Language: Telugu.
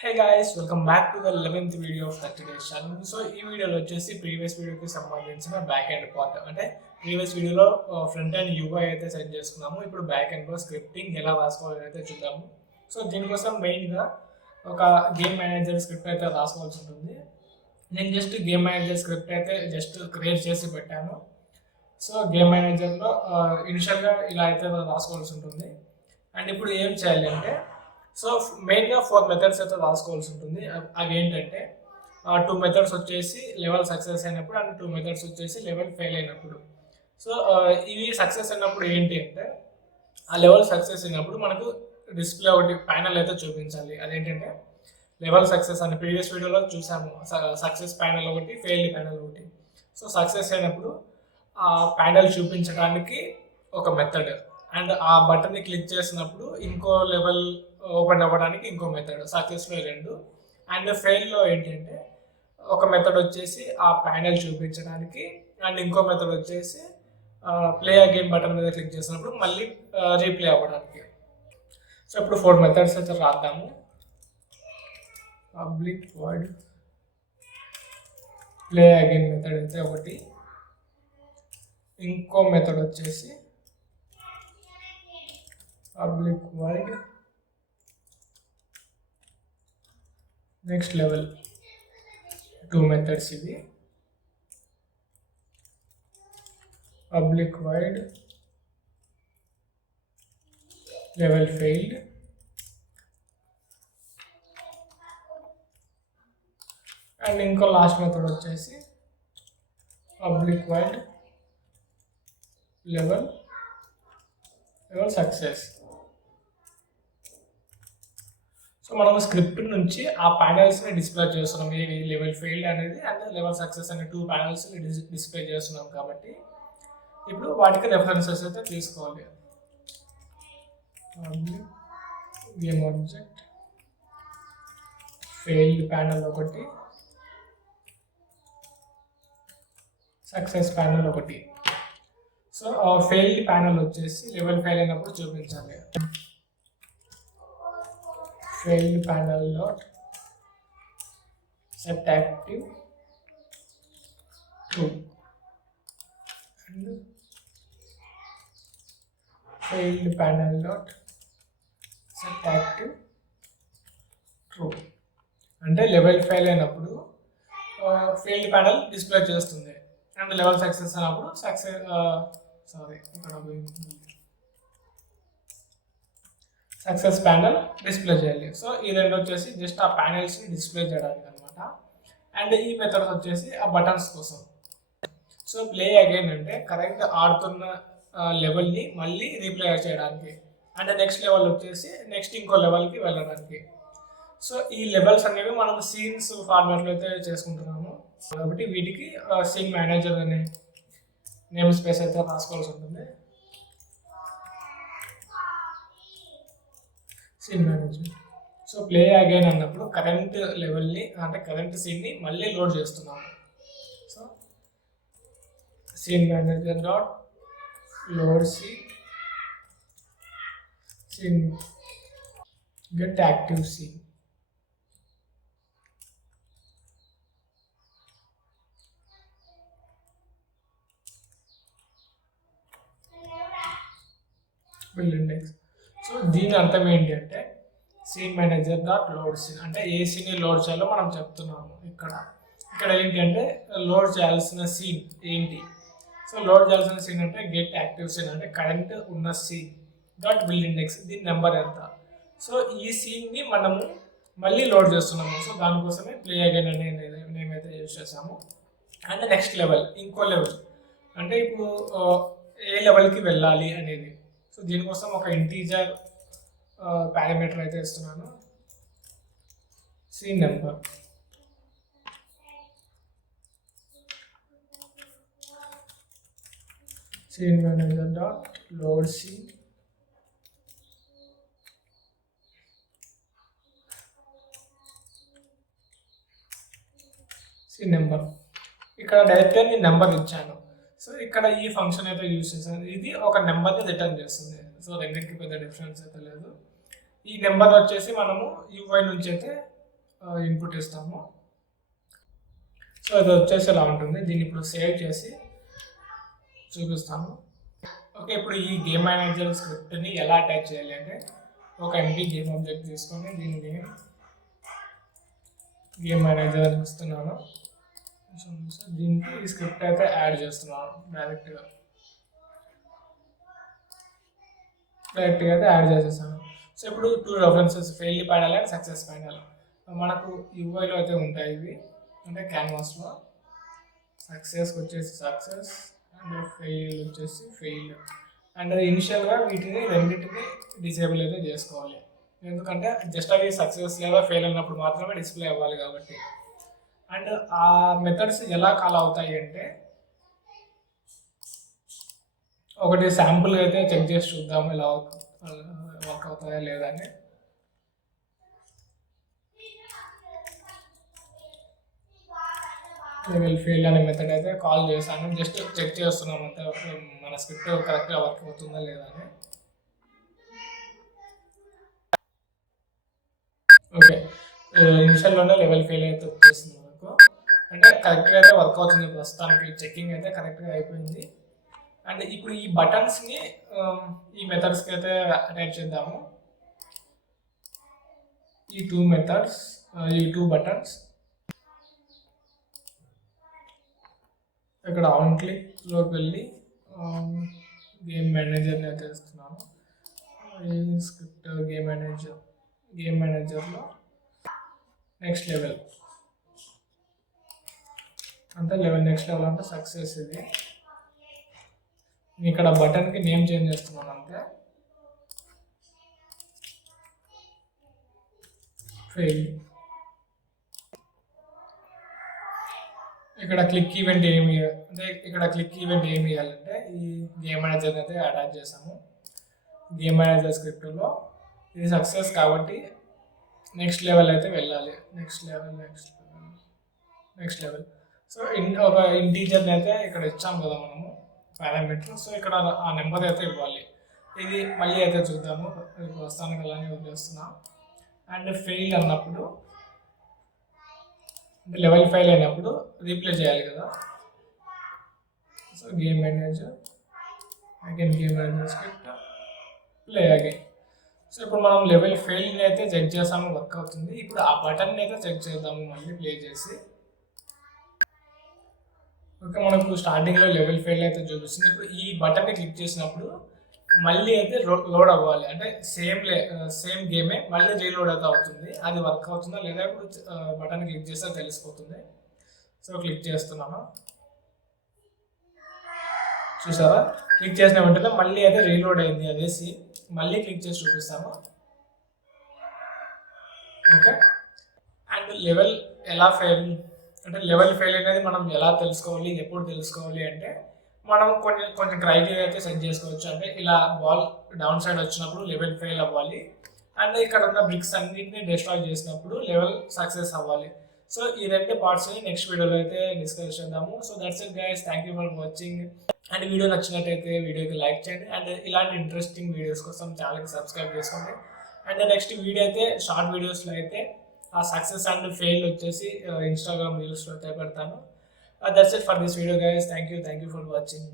Hey guys, welcome back to the 11th video of 30 days challenge. So ఈ వీడియోలో వచ్చేసి ప్రీవియస్ వీడియోకి సంబంధించిన బ్యాక్ ఎండ్ పార్ట్. అంటే ప్రీవియస్ వీడియోలో ఫ్రంట్ అండ్ యూఐ అయితే సెట్ చేసుకున్నాము. ఇప్పుడు బ్యాక్ ఎండ్లో స్క్రిప్టింగ్ ఎలా రాసుకోవాలని అయితే చూద్దాము. సో దీనికోసం మెయిన్గా ఒక గేమ్ మేనేజర్ స్క్రిప్ట్ అయితే రాసుకోవాల్సి ఉంటుంది. నేను జస్ట్ గేమ్ మేనేజర్ స్క్రిప్ట్ అయితే జస్ట్ క్రియేట్ చేసి పెట్టాను. సో గేమ్ మేనేజర్లో ఇనిషియల్గా ఇలా అయితే రాసుకోవాల్సి ఉంటుంది. అండ్ ఇప్పుడు ఏం చేయాలి అంటే, సో మెయిన్గా 4 మెథడ్స్ అయితే రాసుకోవాల్సి ఉంటుంది. అవి ఏంటంటే 2 మెథడ్స్ వచ్చేసి లెవెల్ సక్సెస్ అయినప్పుడు అండ్ 2 మెథడ్స్ వచ్చేసి లెవెల్ ఫెయిల్ అయినప్పుడు. సో ఇవి సక్సెస్ అయినప్పుడు ఏంటి అంటే, ఆ లెవెల్ సక్సెస్ అయినప్పుడు మనకు డిస్ప్లే ఒకటి ప్యానల్ అయితే చూపించాలి. అదేంటంటే లెవెల్ సక్సెస్ అని ప్రీవియస్ వీడియోలో చూసాము. సక్సెస్ ప్యానల్ ఒకటి, ఫెయిల్డ్ ప్యానల్ ఒకటి. సో సక్సెస్ అయినప్పుడు ఆ ప్యానల్ చూపించడానికి ఒక మెథడ్, అండ్ ఆ బటన్ని క్లిక్ చేసినప్పుడు ఇంకో లెవెల్ ఓపెన్ అవ్వడానికి ఇంకో మెథడ్. సక్సెస్లో 2. అండ్ ఫెయిల్లో ఏంటంటే ఒక మెథడ్ వచ్చేసి ఆ ప్యానల్ చూపించడానికి, అండ్ ఇంకో మెథడ్ వచ్చేసి ప్లే అగైన్ బటన్ మీద క్లిక్ చేసినప్పుడు మళ్ళీ రీప్లే అవ్వడానికి. సో ఇప్పుడు 4 మెథడ్స్ అయితే రాద్దాము. Public void play again method అయితే ఒకటి, ఇంకో మెథడ్ వచ్చేసి public void next level. 2 methods ఇవి. Public void level failed, and ఇంకో లాస్ట్ మెథడ్ వచ్చేసి public void level success. So మనం స్క్రిప్ట్ నుంచి ఆ ప్యానల్స్ని డిస్ప్లే చేస్తున్నాం. ఏవి లెవెల్ ఫెయిల్డ్ అనేది అండ్ లెవెల్ సక్సెస్ అనే 2 ప్యానల్స్ని డిస్ప్లే చేస్తున్నాం కాబట్టి ఇప్పుడు వాటికి రెఫరెన్సెస్ అయితే తీసుకోవాలి. గేమ్ ఆబ్జెక్ట్ ఫెయిల్డ్ ప్యానల్ ఒకటి, సక్సెస్ ప్యానల్ ఒకటి. సో ఫెయిల్డ్ ప్యానల్ వచ్చేసి లెవెల్ ఫెయిల్ అయినప్పుడు చూపించాలి. failed panel dot set active true and failed panel dot set active true. అంటే లెవెల్ ఫెయిల్ అయినప్పుడు ఫెయిల్డ్ ప్యానల్ డిస్ప్లే చేస్తుంది, అండ్ లెవెల్ సక్సెస్ అయినప్పుడు సక్సెస్ ప్యానల్ డిస్ప్లే చేయాలి. సో ఈ రెండు వచ్చేసి జస్ట్ ఆ ప్యానల్స్ని డిస్ప్లే చేయడానికి అనమాట. అండ్ ఈ మెథడ్స్ వచ్చేసి ఆ బటన్స్ కోసం. సో ప్లే అగైన్ అంటే కరెక్ట్ ఆడుతున్న లెవెల్ని మళ్ళీ రీప్లే చేయడానికి, అండ్ నెక్స్ట్ లెవెల్ వచ్చేసి నెక్స్ట్ ఇంకో లెవెల్కి వెళ్ళడానికి. సో ఈ లెవెల్స్ అనేవి మనం సీన్స్ ఫార్మాట్లో అయితే చేసుకుంటున్నాము కాబట్టి వీటికి సీన్ మేనేజర్ అనే నేమ్ స్పేస్ అయితే రాసుకోవాల్సి ఉంటుంది. Scene management. So play again అన్నప్పుడు కరెంట్ లెవెల్ని అంటే కరెంట్ సీన్ని మళ్ళీ లోడ్ చేస్తున్నాము. So scene manager dot load scene get active scene. Build index. So దీని అర్థం ఏంటి అంటే scene manager dot load scene అంటే ఏ సీన్ని లోడ్ చేయాలో మనం చెప్తున్నాము. ఇక్కడ ఏంటి అంటే లోడ్ చేయాల్సిన సీన్ ఏంటి. సో లోడ్ చేయాల్సిన సీన్ అంటే గెట్ యాక్టివ్ సీన్ అంటే కరెంట్ ఉన్న సీన్ డాట్ బిల్డ్ ఇండెక్స్, దీని నెంబర్ ఎంత. సో ఈ సీన్ని మనము మళ్ళీ లోడ్ చేస్తున్నాము. సో దానికోసమే ప్లే అగైన్ అనే నేమైతే యూజ్ చేసాము. అండ్ నెక్స్ట్ లెవెల్ ఇంకో లెవెల్ అంటే ఇప్పుడు ఏ లెవెల్కి వెళ్ళాలి అనేది. సో దీనికోసం ఒక ఇంటీజర్ పారామీటర్ అయితే ఇస్తున్నాను, scene number. Scene manager dot load scene number. ఇక్కడ డైరెక్ట్గా నేను నెంబర్ ఇచ్చాను. సో ఇక్కడ ఈ ఫంక్షన్ అయితే యూజ్ చేశాను. ఇది ఒక నెంబర్ని రిటర్న్ చేస్తుంది. సో రెండింటికి పెద్ద డిఫరెన్స్ అయితే లేదు. ఈ నెంబర్ వచ్చేసి మనము యూఐ నుంచి అయితే ఇన్పుట్ ఇస్తాము. సో ఇది వచ్చేసి ఇలా ఉంటుంది. దీన్ని ఇప్పుడు సేవ్ చేసి చూపిస్తాను. ఓకే, ఇప్పుడు ఈ గేమ్ మేనేజర్ స్క్రిప్ట్ని ఎలా అటాచ్ చేయాలి అంటే ఒక ఎంపీ గేమ్ ఆబ్జెక్ట్ తీసుకొని దీన్ని గేమ్ మేనేజర్ అని ఇస్తున్నాను. దీనికి ఈ స్క్రిప్ట్ అయితే యాడ్ చేస్తున్నాను డైరెక్ట్గా అయితే యాడ్ చేసేసాను. సో ఇప్పుడు 2 references fail panel and success panel మనకు యూఐలో అయితే ఉంటాయి. ఇవి అంటే క్యాన్వాస్లో సక్సెస్కి వచ్చేసి సక్సెస్ అండ్ ఫెయిల్ వచ్చేసి ఫెయిల్. అండ్ ఇనిషియల్గా వీటిని రెండింటిని డిసేబుల్ అయితే చేసుకోవాలి, ఎందుకంటే జస్ట్ అవి సక్సెస్ లేదా ఫెయిల్ అయినప్పుడు మాత్రమే డిస్ప్లే అవ్వాలి కాబట్టి. అండ్ ఆ మెథడ్స్ ఎలా కాల్ అవుతాయి అంటే ఒకటి శాంపుల్గా అయితే చెక్ చేసి చూద్దాము ఎలా వర్క్ అవుతాయా లేదా అని. లెవెల్ ఫెయిల్ అనే మెథడ్ అయితే కాల్ చేశాను, జస్ట్ చెక్ చేస్తున్నాం అంతే మన స్క్రిప్ట్ కరెక్ట్గా వర్క్ అవుతుందా లేదా అని. ఓకే, ఇనిషియల్లోనే లెవెల్ ఫెయిల్ అయితే వచ్చేసింది మనకు, అంటే కరెక్ట్గా అయితే వర్క్ అవుతుంది ప్రస్తుతానికి. చెక్కింగ్ అయితే కరెక్ట్గా అయిపోయింది. అండ్ ఇప్పుడు ఈ బటన్స్ని ఈ మెథడ్స్కి అయితే అటాచ్ చేద్దాము. ఈ 2 మెథడ్స్, ఈ 2 బటన్స్ ఇక్కడ ఆన్ క్లిక్లోకి వెళ్ళి గేమ్ మేనేజర్ని అయితే ఇస్తున్నాను. ఈ స్క్రిప్ట్ గేమ్ మేనేజర్లో నెక్స్ట్ లెవెల్ అంటే నెక్స్ట్ లెవెల్ అంటే సక్సెస్. ఇది ఇక్కడ బటన్కి నేమ్ చేంజ్ చేస్తున్నాను అంతే, ఫెయిల్. ఇక్కడ క్లిక్ ఈవెంట్ ఏమి అంటే ఇవ్వాలంటే ఈ గేమ్ మేనేజర్ అయితే అటాచ్ చేసాము. గేమ్ మేనేజర్ స్క్రిప్ట్లో ఇది సక్సెస్ కాబట్టి నెక్స్ట్ లెవెల్ అయితే వెళ్ళాలి. Next level. సో ఒక ఇంటీజర్ని అయితే ఇక్కడ ఇచ్చాం కదా మనము పారామీటర్, సో ఇక్కడ ఆ నెంబర్ అయితే ఇవ్వాలి. ఇది మళ్ళీ అయితే చూద్దాము, ప్రస్తుతానికి అలానే వదిలేస్తున్నాం. అండ్ ఫెయిల్ అన్నప్పుడు అంటే లెవెల్ ఫెయిల్ అయినప్పుడు రీప్లే చేయాలి కదా. So game manager script play again. So ఇప్పుడు మనం లెవెల్ ఫెయిల్ని అయితే చెక్ చేసాము, వర్క్ అవుతుంది. ఇప్పుడు ఆ బటన్ని అయితే చెక్ చేద్దాము మళ్ళీ ప్లే చేసి. ఓకే, మనకు స్టార్టింగ్లో లెవెల్ ఫెయిల్ అయితే చూపిస్తుంది. ఇప్పుడు ఈ బటన్ని క్లిక్ చేసినప్పుడు మళ్ళీ అయితే లోడ్ అవ్వాలి, అంటే సేమ్ గేమే మళ్ళీ రీలోడ్ అయితే అవుతుంది. అది వర్క్ అవుతుందా లేదా ఇప్పుడు బటన్ క్లిక్ చేస్తే తెలిసిపోతుంది. సో క్లిక్ చేస్తున్నాను, చూసారా? క్లిక్ చేసిన వెంటనే మళ్ళీ అయితే రీలోడ్ అయింది. అదేసి మళ్ళీ క్లిక్ చేసి చూపిస్తాను. ఓకే, అండ్ లెవెల్ ఫెయిల్ అనేది మనం ఎలా తెలుసుకోవాలి, ఎప్పుడు తెలుసుకోవాలి అంటే మనం కొంచెం క్రైటీరియా అయితే సెట్ చేసుకోవచ్చు. అంటే ఇలా బాల్ డౌన్ సైడ్ వచ్చినప్పుడు లెవెల్ ఫెయిల్ అవ్వాలి, అండ్ ఇక్కడ ఉన్న బ్రిక్స్ అన్నింటినీ డిస్ట్రాయ్ చేసినప్పుడు లెవెల్ సక్సెస్ అవ్వాలి. సో ఈ 2 పార్ట్స్ని నెక్స్ట్ వీడియోలో అయితే డిస్కస్ చేద్దాము. So that's it guys, thank you for watching. And video నచ్చినట్టయితే వీడియోకి లైక్ చేయండి, అండ్ ఇలాంటి ఇంట్రెస్టింగ్ వీడియోస్ కోసం ఛానల్కి సబ్స్క్రైబ్ చేసుకోండి. అండ్ నెక్స్ట్ వీడియో అయితే షార్ట్ వీడియోస్లో అయితే ఆ సక్సెస్ అండ్ ఫెయిల్ వచ్చేసి ఇన్స్టాగ్రామ్ రీల్స్లో అయితే పెడతాను. That's it for this video guys. Thank you for watching.